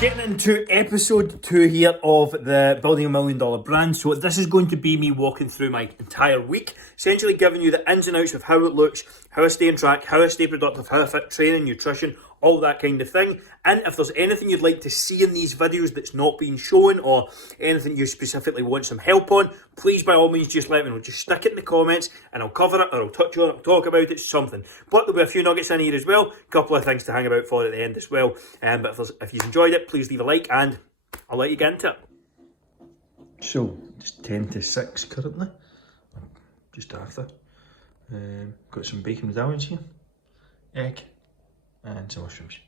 Getting into episode 2 here of the Building $1 Million brand. So this is going to be me walking through my entire week, essentially giving you the ins and outs of how it looks, how I stay on track, how I stay productive, how I fit training, nutrition, all that kind of thing. And if there's anything you'd like to see in these videos that's not being shown, or anything you specifically want some help on, please by all means just let me know. Just stick it in the comments and I'll cover it, or I'll touch on it, I'll talk about it, something. But there'll be a few nuggets in here as well, a couple of things to hang about for at the end as well. But if you've enjoyed it, please leave a like and I'll let you get into it. So, it's 10 to 6 currently, just after. Got some bacon medallions here, egg, and some mushrooms.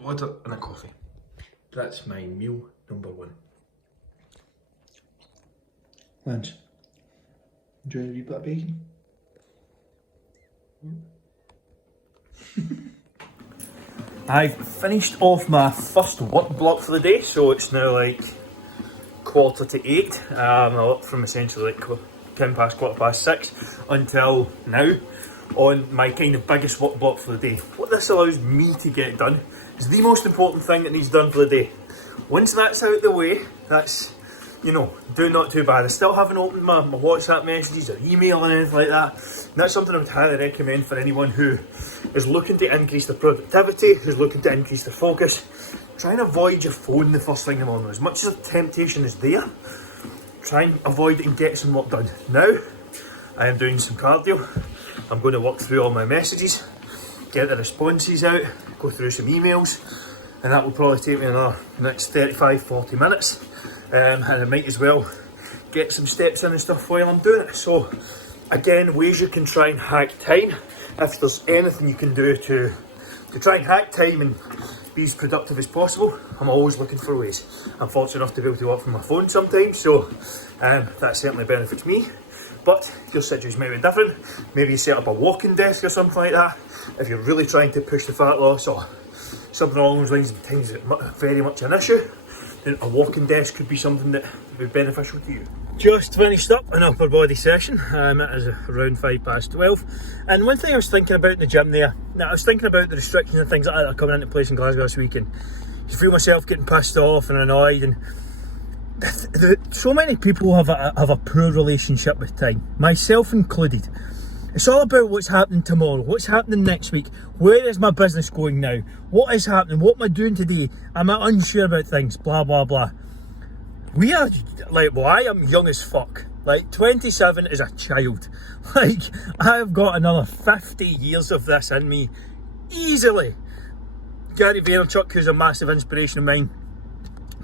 Water and a coffee. That's my meal number 1. Lance, enjoy a wee bit of bacon? I've finished off my first work block for the day, so it's now like 7:45. I'm up from essentially like 6:10 until now on my kind of biggest work block for the day. What this allows me to get done is the most important thing that needs done for the day. Once that's out of the way, that's, you know, doing not too bad. I still haven't opened my WhatsApp messages or email and anything like that. And that's something I would highly recommend for anyone who is looking to increase their productivity, who's looking to increase their focus. Try and avoid your phone the first thing in the morning. As much as the temptation is there, try and avoid it and get some work done. Now, I am doing some cardio. I'm going to work through all my messages, get the responses out, go through some emails, and that will probably take me another next 35-40 minutes. And I might as well get some steps in and stuff while I'm doing it. So again, ways you can try and hack time. If there's anything you can do to try and hack time and be as productive as possible, I'm always looking for ways. I'm fortunate enough to be able to work from my phone sometimes, so that certainly benefits me. But your situation might be different. Maybe you set up a walking desk or something like that. If you're really trying to push the fat loss or something along those lines, times it's very much an issue, then a walking desk could be something that would be beneficial to you. Just finished up an upper body session. It is around 12:05. And one thing I was thinking about in the gym there, I was thinking about the restrictions and things like that are coming into place in Glasgow this week, and I feel myself getting pissed off and annoyed, and so many people have a poor relationship with time, myself included. It's all about what's happening tomorrow, what's happening next week, where is my business going now, what is happening, what am I doing today, am I unsure about things, blah blah blah. We are, like, well, I am young as fuck, like 27 is a child, like I've got another 50 years of this in me, easily. Gary Vaynerchuk, who's a massive inspiration of mine,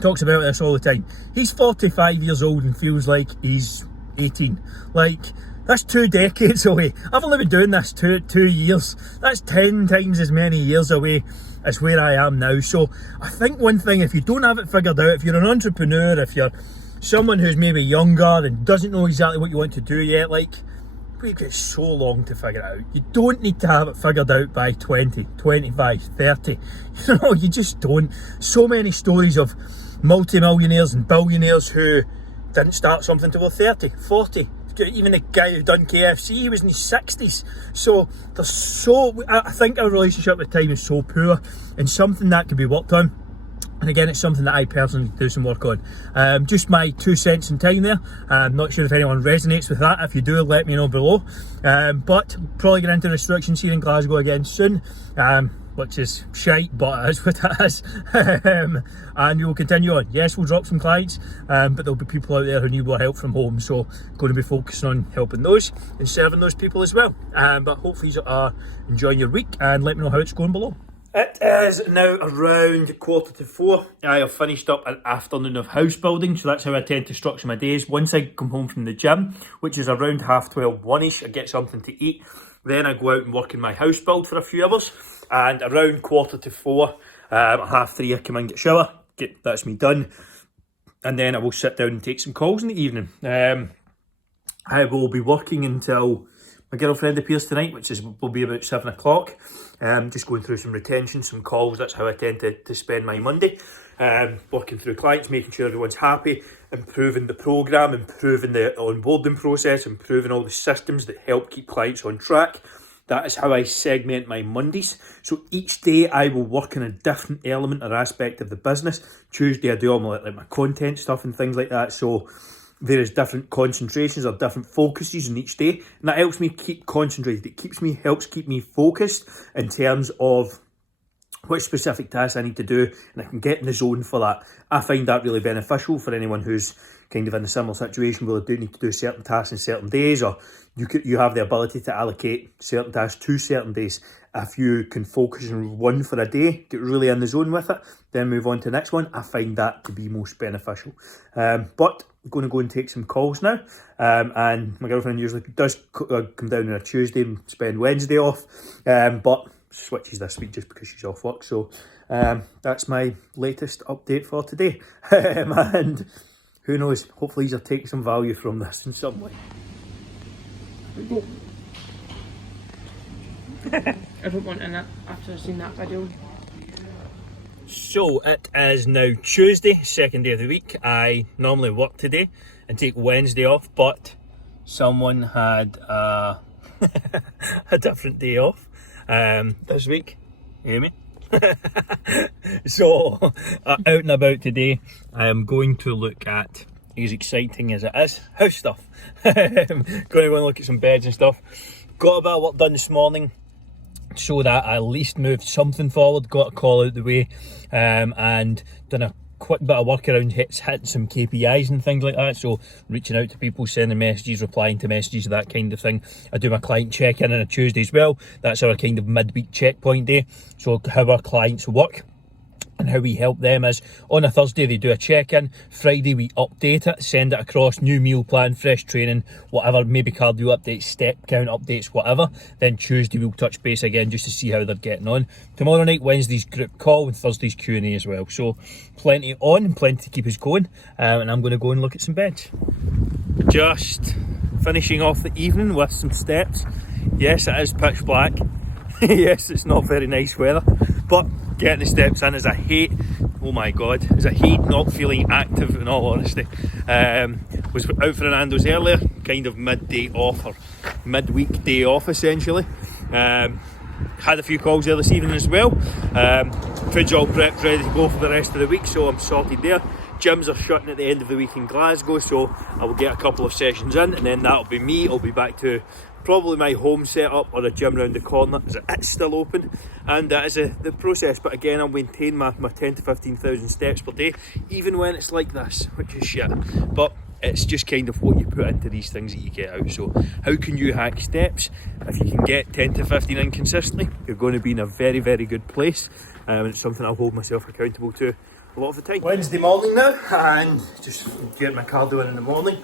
talks about this all the time. He's 45 years old and feels like he's 18. Like, that's 2 decades away. I've only been doing this 2 years. That's 10 times as many years away as where I am now. So I think one thing, if you don't have it figured out, if you're an entrepreneur, if you're someone who's maybe younger and doesn't know exactly what you want to do yet, like, we've got so long to figure it out. You don't need to have it figured out by 20, 25, 30. You know, you just don't. So many stories of multi-millionaires and billionaires who didn't start something till 30, 40. Even the guy who done KFC, he was in his 60s. So I think our relationship with time is so poor, and something that can be worked on. And again, it's something that I personally do some work on. Just my 2 cents in time there. I'm not sure if anyone resonates with that. If you do, let me know below. But probably get into restrictions here in Glasgow again soon. Which is shite, but it is what it is. And we will continue on. Yes, we'll drop some clients, but there'll be people out there who need more help from home, so going to be focusing on helping those and serving those people as well. But hopefully you are enjoying your week, and let me know how it's going below. It is now around 3:45. I have finished up an afternoon of house building, so that's how I tend to structure my days. Once I come home from the gym, which is around 12:30, 1ish, I get something to eat. Then I go out and work in my house build for a few hours. And around 3:45, 3:30, I come in, get a shower, that's me done. And then I will sit down and take some calls in the evening. I will be working until my girlfriend appears tonight, which will be about 7 o'clock. Just going through some retention, some calls. That's how I tend to spend my Monday. Working through clients, making sure everyone's happy, improving the program, improving the onboarding process, improving all the systems that help keep clients on track. that is how I segment my Mondays. So each day I will work on a different element or aspect of the business. Tuesday I do all my, like my content stuff and things like that. So there is different concentrations or different focuses in each day, and that helps me keep concentrated. It helps keep me focused in terms of which specific tasks I need to do, and I can get in the zone for that. I find that really beneficial for anyone who's kind of in a similar situation where they do need to do certain tasks in certain days, or you have the ability to allocate certain tasks to certain days. If you can focus on one for a day, get really in the zone with it, then move on to the next one, I find that to be most beneficial. But I'm going to go and take some calls now, and my girlfriend usually does come down on a Tuesday and spend Wednesday off, but switches this week just because she's off work. So that's my latest update for today. And who knows, hopefully you'll take some value from this in some way. I don't want in it after I've seen that video. So it is now Tuesday, second day of the week. I normally work today and take Wednesday off, but someone had a different day off this week. Amy. So out and about today, I am going to look at, as exciting as it is, house stuff. Going to go and look at some beds and stuff. Got a bit of work done this morning, so that I at least moved something forward, got a call out the way, and done a quick bit of work around hitting some KPIs and things like that. So reaching out to people, sending messages, replying to messages, that kind of thing. I do my client check-in on a Tuesday as well. That's our kind of midweek checkpoint day. So how our clients work and how we help them is on a Thursday they do a check-in, Friday we update it, send it across, new meal plan, fresh training, whatever, maybe cardio updates, step count updates, whatever. Then Tuesday we'll touch base again just to see how they're getting on. Tomorrow night, Wednesday's group call, and Thursday's Q&A as well. So plenty on and plenty to keep us going, and I'm going to go and look at some beds. Just finishing off the evening with some steps. Yes, it is pitch black. Yes, it's not very nice weather, but getting the steps in is a hate. Oh my god, is a hate not feeling active, in all honesty. Was out for an Nando's earlier, kind of midday off, or midweek day off essentially. Had a few calls there this evening as well. Fridge all prepped, ready to go for the rest of the week, so I'm sorted there. Gyms are shutting at the end of the week in Glasgow, so I will get a couple of sessions in, and then that'll be me. I'll be back to probably my home setup or a gym round the corner, as it's still open, and that is the process. But again, I'll maintain my 10 to 15,000 steps per day, even when it's like this, which is shit. But it's just kind of what you put into these things that you get out. So how can you hack steps? If you can get 10 to 15 in consistently, you're going to be in a very, very good place, and it's something I'll hold myself accountable to a lot of the time. Wednesday morning now, and just get my cardio in the morning.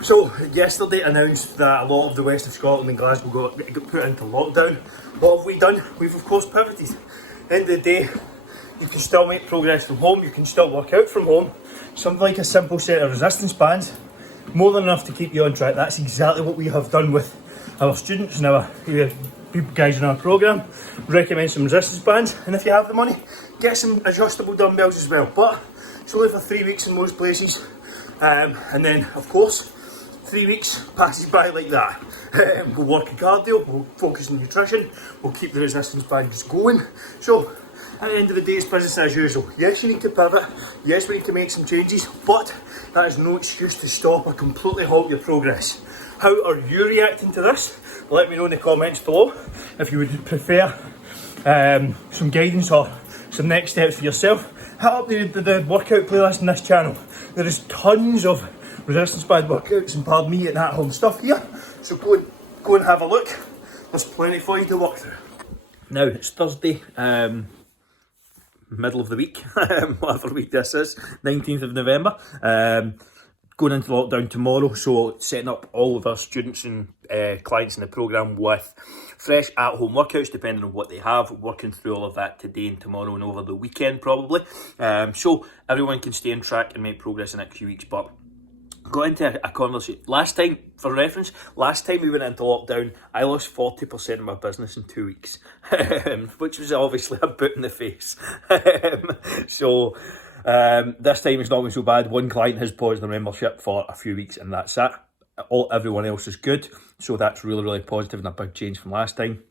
So yesterday announced that a lot of the west of Scotland and Glasgow got put into lockdown. What have we done? We've of course pivoted. At the end of the day, you can still make progress from home, you can still work out from home. Something like a simple set of resistance bands, more than enough to keep you on track. That's exactly what we have done with our students and our guys in our programme. Recommend some resistance bands, and if you have the money, get some adjustable dumbbells as well. But it's only for 3 weeks in most places, and then of course 3 weeks passes by like that. We'll work in cardio, we'll focus on nutrition, we'll keep the resistance bands going. So at the end of the day, it's business as usual. Yes, you need to pivot, yes, we need to make some changes, but that is no excuse to stop or completely halt your progress. How are you reacting to this? Let me know in the comments below if you would prefer some guidance or some next steps for yourself. Hit up the workout playlist in this channel. There is tons of resistance band workouts and pardon me and that whole stuff here, so go and have a look. There's plenty for you to work through. Now it's Thursday, middle of the week, whatever week this is, 19th of November. Going into lockdown tomorrow, so setting up all of our students and clients in the programme with fresh at-home workouts, depending on what they have, working through all of that today and tomorrow and over the weekend probably, so everyone can stay on track and make progress in the next few weeks. But go into a conversation. Last time, for reference, last time we went into lockdown, I lost 40% of my business in 2 weeks, which was obviously a boot in the face. So this time it's not been so bad. One client has paused their membership for a few weeks and that's it. Everyone else is good. So that's really, really positive and a big change from last time.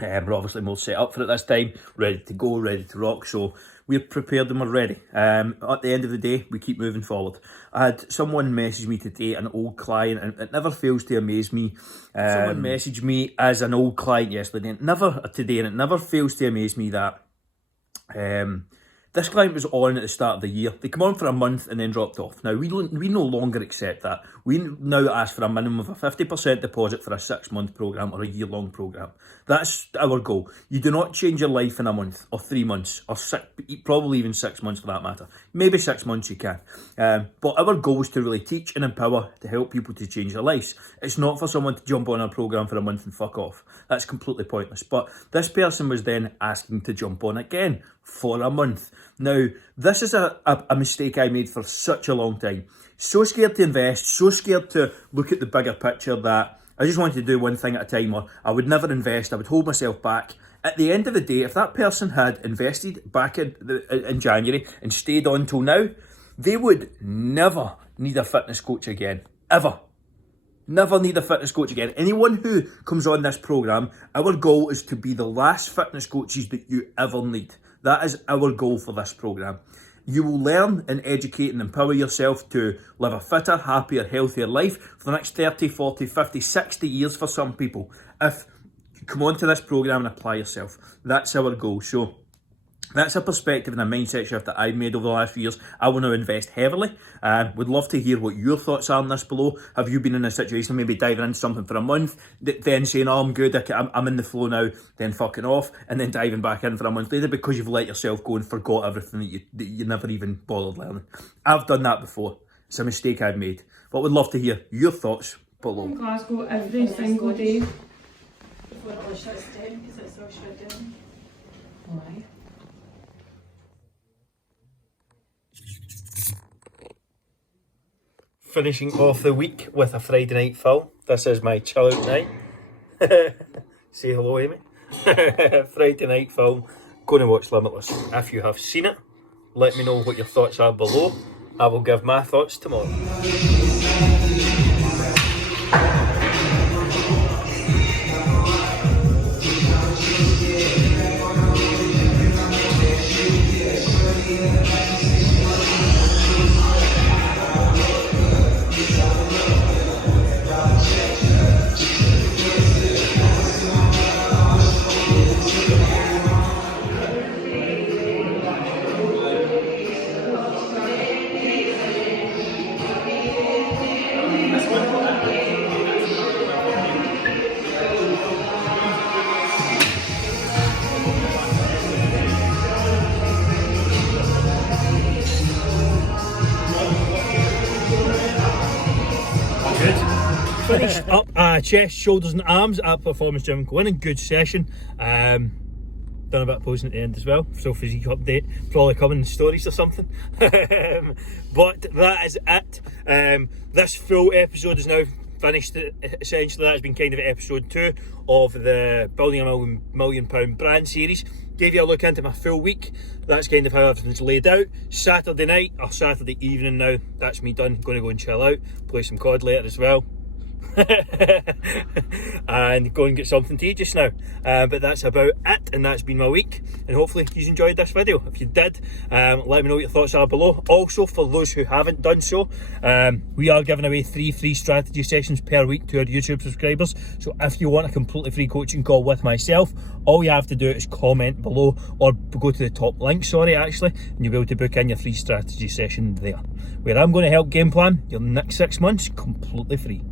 We're obviously more set up for it this time, ready to go, ready to rock, so we're prepared and we're ready. At the end of the day, we keep moving forward. I had someone message me today, an old client, and it never fails to amaze me. Someone messaged me as an old client yesterday, and it never fails to amaze me that this client was on at the start of the year. They come on for a month and then dropped off. Now, we no longer accept that. We now ask for a minimum of a 50% deposit for a 6-month programme or a year-long programme. That's our goal. You do not change your life in a month or 3 months or probably even 6 months for that matter. Maybe 6 months you can. But our goal is to really teach and empower to help people to change their lives. It's not for someone to jump on a programme for a month and fuck off. That's completely pointless. But this person was then asking to jump on again for a month. Now, this is a mistake I made for such a long time. So scared to invest, so scared to look at the bigger picture that I just wanted to do one thing at a time, or I would never invest, I would hold myself back. At the end of the day, if that person had invested back in January and stayed on till now, they would never need a fitness coach again, ever. Never need a fitness coach again. Anyone who comes on this programme, our goal is to be the last fitness coaches that you ever need. That is our goal for this programme. You will learn and educate and empower yourself to live a fitter, happier, healthier life for the next 30, 40, 50, 60 years for some people. If you come onto this programme and apply yourself, that's our goal. So that's a perspective and a mindset shift that I've made over the last few years. I want to invest heavily. Would love to hear what your thoughts are on this below. Have you been in a situation, maybe diving into something for a month, then saying, oh, I'm good, I'm in the flow now, then fucking off, and then diving back in for a month later because you've let yourself go and forgot everything that you never even bothered learning. I've done that before. It's a mistake I've made. But would love to hear your thoughts below. In Glasgow every single day. Before it all shuts down, because it's all shut down. Why? Finishing off the week with a Friday night film. This is my chill out night. Say hello, Amy. Friday night film. Going to watch Limitless. If you have seen it, let me know what your thoughts are below. I will give my thoughts tomorrow. Finished up chest, shoulders and arms at Performance Gym. Go in and good session. Done a bit of posing at the end as well. So physique update, probably coming in stories or something. But that is it. This full episode is now finished. Essentially, that has been kind of episode 2 of the Building a Million Pound brand series. Gave you a look into my full week. That's kind of how everything's laid out. Saturday night, or Saturday evening now, that's me done. Going to go and chill out, play some COD later as well. And go and get something to eat just now. But that's about it, and that's been my week, and hopefully you enjoyed this video. If you did, let me know what your thoughts are below. Also, for those who haven't done so, we are giving away 3 free strategy sessions per week to our YouTube subscribers. So if you want a completely free coaching call with myself, all you have to do is comment below, or go to the top link, and you'll be able to book in your free strategy session there, where I'm going to help game plan your next 6 months completely free.